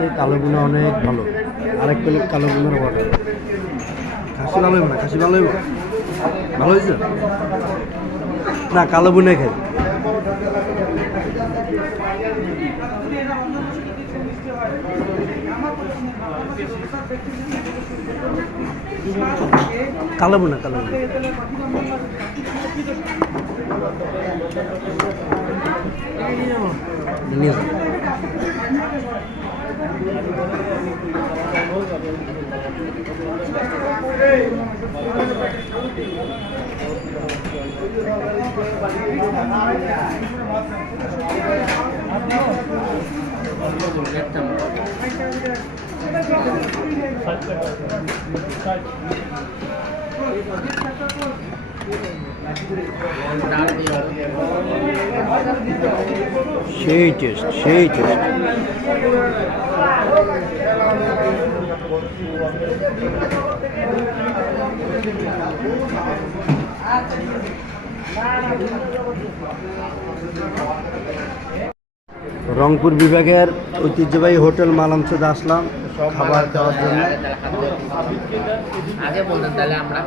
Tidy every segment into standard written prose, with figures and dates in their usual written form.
চেয়ে কালো বুনা অনেক ভালো। আরেক প্লেট কালো বুনার অর্ডার। খাসি ভালো হইব না? খাসি ভালো হইব? ভালো হয়েছে না? কালো বুনে খাই। কালো বুনা, কালো বুনা নিয়ে যান। সেই টেস্ট, সেই টেস্ট। রংপুর বিভাগের ঐতিহ্যবাহী হোটেল মালামসেদে আসলাম খাবার খাওয়ার জন্য। আগে বলতেন তাহলে আমরা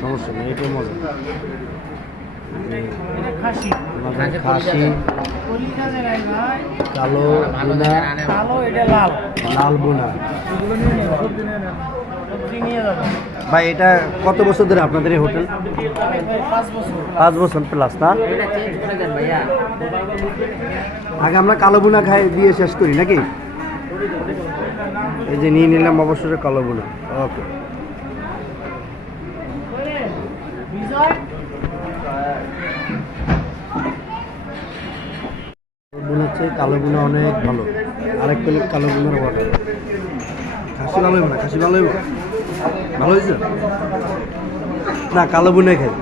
সমস্যা নেই, এটাই মজা। খাসি, কালো বুনা, লাল বুনা। ভাই এটা কত বছর ধরে আপনাদের এই হোটেল? 5 বছর প্লাস না? আগে আমরা কালো বুনা খাই দিয়ে শেষ করি নাকি? এই যে নিয়ে নিলাম অবশ্যই কালো বুনা। ওকে, বুনার চেয়ে কালো বুনা অনেক ভালো। আরেক প্লেট কালো বুনার অর্ডার। খাসি ভালো হইব না? খাসি ভালো হইব? ভালো হয়েছে না? কালো বুনে খাই।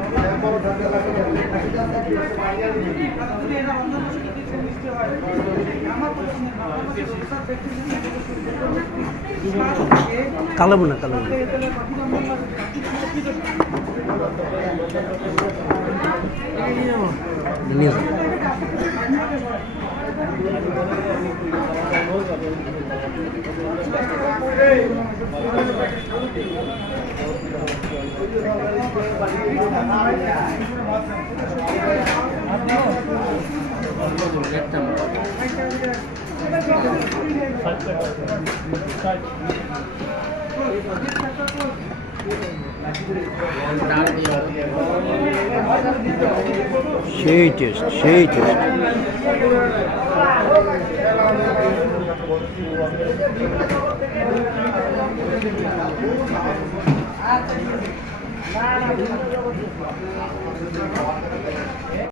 কালো বুনা, কালো বুনা নিয়ে যান। সেই টেস্ট, সেই টেস্ট।